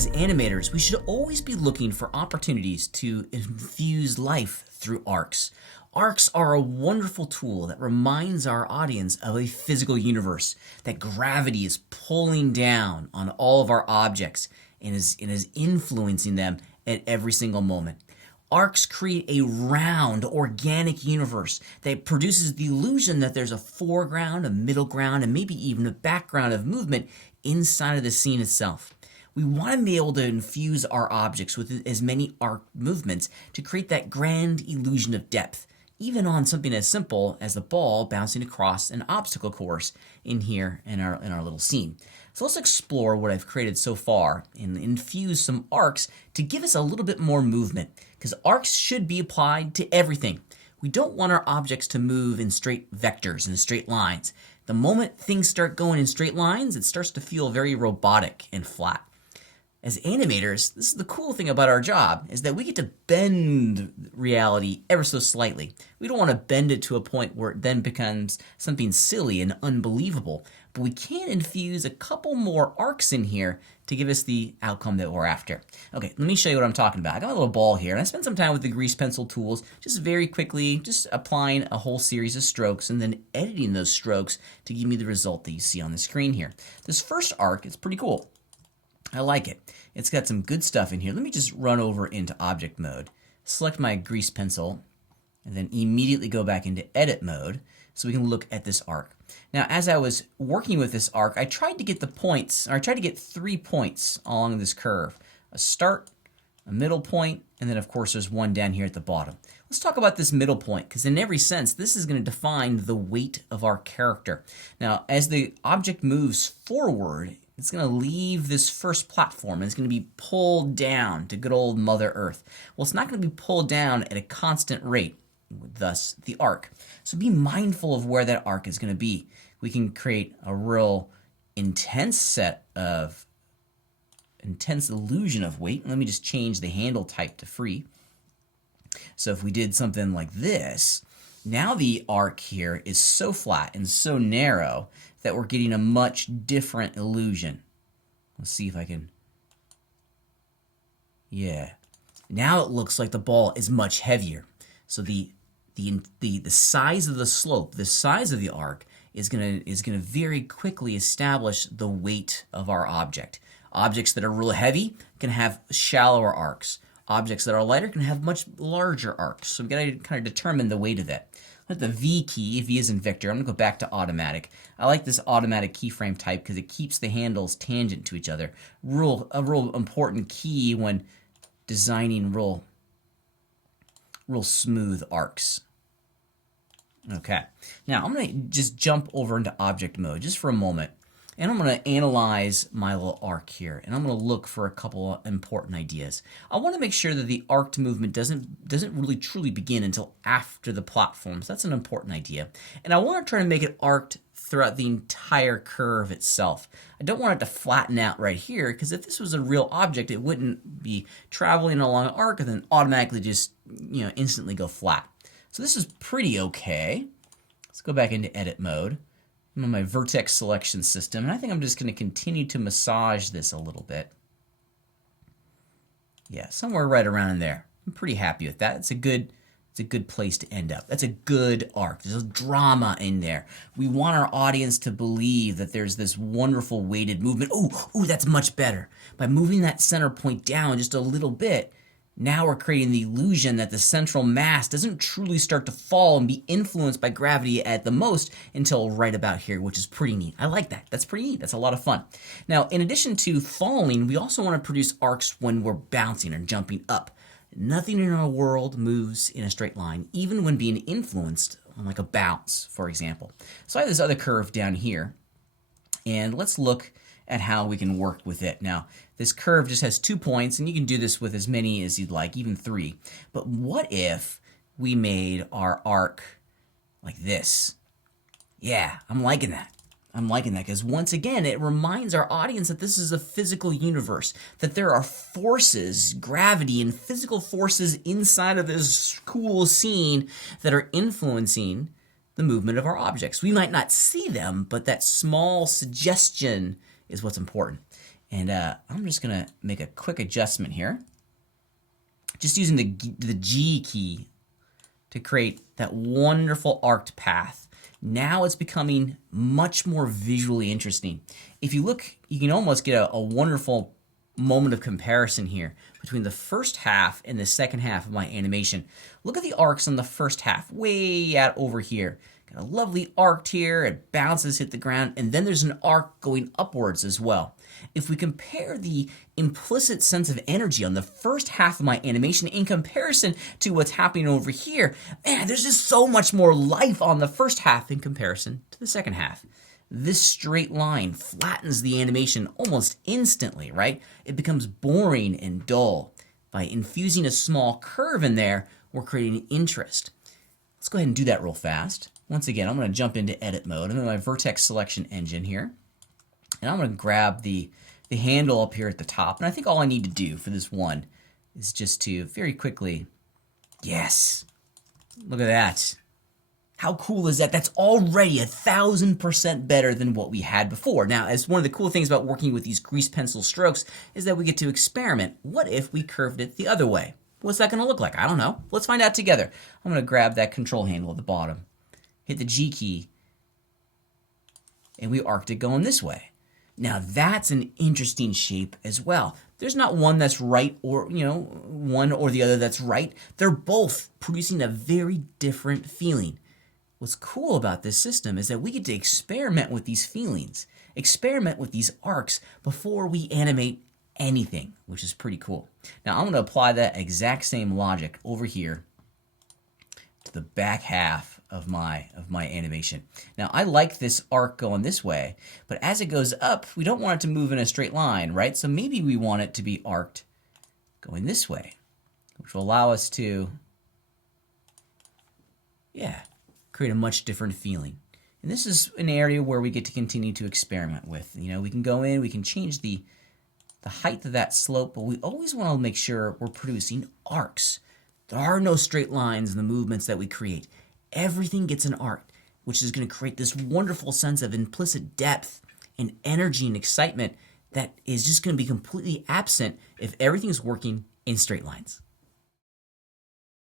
As animators, we should always be looking for opportunities to infuse life through arcs. Arcs are a wonderful tool that reminds our audience of a physical universe, that gravity is pulling down on all of our objects and is influencing them at every single moment. Arcs create a round, organic universe that produces the illusion that there's a foreground, a middle ground, and maybe even a background of movement inside of the scene itself. We want to be able to infuse our objects with as many arc movements to create that grand illusion of depth, even on something as simple as the ball bouncing across an obstacle course in here in our little scene. So let's explore what I've created so far and infuse some arcs to give us a little bit more movement, because arcs should be applied to everything. We don't want our objects to move in straight vectors and straight lines. The moment things start going in straight lines, it starts to feel very robotic and flat. As animators, this is the cool thing about our job, is that we get to bend reality ever so slightly. We don't want to bend it to a point where it then becomes something silly and unbelievable, but we can infuse a couple more arcs in here to give us the outcome that we're after. Okay, let me show you what I'm talking about. I got a little ball here, and I spent some time with the grease pencil tools, just very quickly, just applying a whole series of strokes and then editing those strokes to give me the result that you see on the screen here. This first arc is pretty cool. I like it. It's got some good stuff in here. Let me just run over into object mode, select my grease pencil, and then immediately go back into edit mode so we can look at this arc. Now, as I was working with this arc, I tried to get the points, or I tried to get 3 points along this curve. A start, a middle point, and then of course there's one down here at the bottom. Let's talk about this middle point, because in every sense, this is going to define the weight of our character. Now, as the object moves forward, it's going to leave this first platform and it's going to be pulled down to good old Mother Earth. Well, it's not going to be pulled down at a constant rate, thus the arc. So be mindful of where that arc is going to be. We can create a real intense illusion of weight. Let me just change the handle type to free. So if we did something like this, now the arc here is so flat and so narrow that we're getting a much different illusion. Let's see if I can... Yeah. Now it looks like the ball is much heavier. So the size of the slope, the size of the arc is gonna very quickly establish the weight of our object. Objects that are real heavy can have shallower arcs. Objects that are lighter can have much larger arcs. So we've got to kind of determine the weight of that. Let the V key, V is in Victor. I'm going to go back to automatic. I like this automatic keyframe type because it keeps the handles tangent to each other. A real important key when designing real smooth arcs. Okay. Now I'm going to just jump over into object mode just for a moment. And I'm going to analyze my little arc here, and I'm going to look for a couple of important ideas. I want to make sure that the arced movement doesn't really truly begin until after the platforms. That's an important idea. And I want to try to make it arced throughout the entire curve itself. I don't want it to flatten out right here, because if this was a real object, it wouldn't be traveling along an arc and then automatically just, instantly go flat. So this is pretty okay. Let's go back into edit mode. I'm on my vertex selection system, and I think I'm just going to continue to massage this a little bit. Yeah, somewhere right around in there. I'm pretty happy with that. It's a good place to end up. That's a good arc. There's a drama in there. We want our audience to believe that there's this wonderful weighted movement. Ooh, that's much better. By moving that center point down just a little bit, now we're creating the illusion that the central mass doesn't truly start to fall and be influenced by gravity at the most until right about here, which is pretty neat. I like that. That's pretty neat. That's a lot of fun. Now, in addition to falling, we also want to produce arcs when we're bouncing or jumping up. Nothing in our world moves in a straight line, even when being influenced on like a bounce, for example. So I have this other curve down here, and let's look at how we can work with it. Now, this curve just has 2 points, and you can do this with as many as you'd like, even 3. But what if we made our arc like this? Yeah, I'm liking that. I'm liking that because once again, it reminds our audience that this is a physical universe, that there are forces, gravity and physical forces inside of this cool scene that are influencing the movement of our objects. We might not see them, but that small suggestion is what's important. And I'm just going to make a quick adjustment here. Just using the G key to create that wonderful arced path. Now it's becoming much more visually interesting. If you look, you can almost get a wonderful moment of comparison here between the first half and the second half of my animation. Look at the arcs on the first half, way out over here. Got a lovely arc here, it bounces, hit the ground, and then there's an arc going upwards as well. If we compare the implicit sense of energy on the first half of my animation in comparison to what's happening over here, man, there's just so much more life on the first half in comparison to the second half. This straight line flattens the animation almost instantly, right? It becomes boring and dull. By infusing a small curve in there, we're creating interest. Let's go ahead and do that real fast. Once again, I'm going to jump into edit mode. I'm in my vertex selection engine here. And I'm going to grab the handle up here at the top. And I think all I need to do for this one is just to very quickly, yes, look at that. How cool is that? That's already 1,000% better than what we had before. Now, as one of the cool things about working with these grease pencil strokes is that we get to experiment. What if we curved it the other way? What's that going to look like? I don't know. Let's find out together. I'm going to grab that control handle at the bottom, hit the G key, and we arced it going this way. Now, that's an interesting shape as well. There's not one that's right or, one or the other that's right. They're both producing a very different feeling. What's cool about this system is that we get to experiment with these feelings, experiment with these arcs before we animate anything, which is pretty cool. Now I'm going to apply that exact same logic over here to the back half of my animation. Now I like this arc going this way, but as it goes up, we don't want it to move in a straight line, right? So maybe we want it to be arced going this way, which will allow us to, create a much different feeling. And this is an area where we get to continue to experiment with. We can go in, we can change the height of that slope, but we always want to make sure we're producing arcs. There are no straight lines in the movements that we create. Everything gets an arc, which is going to create this wonderful sense of implicit depth and energy and excitement that is just going to be completely absent if everything's working in straight lines.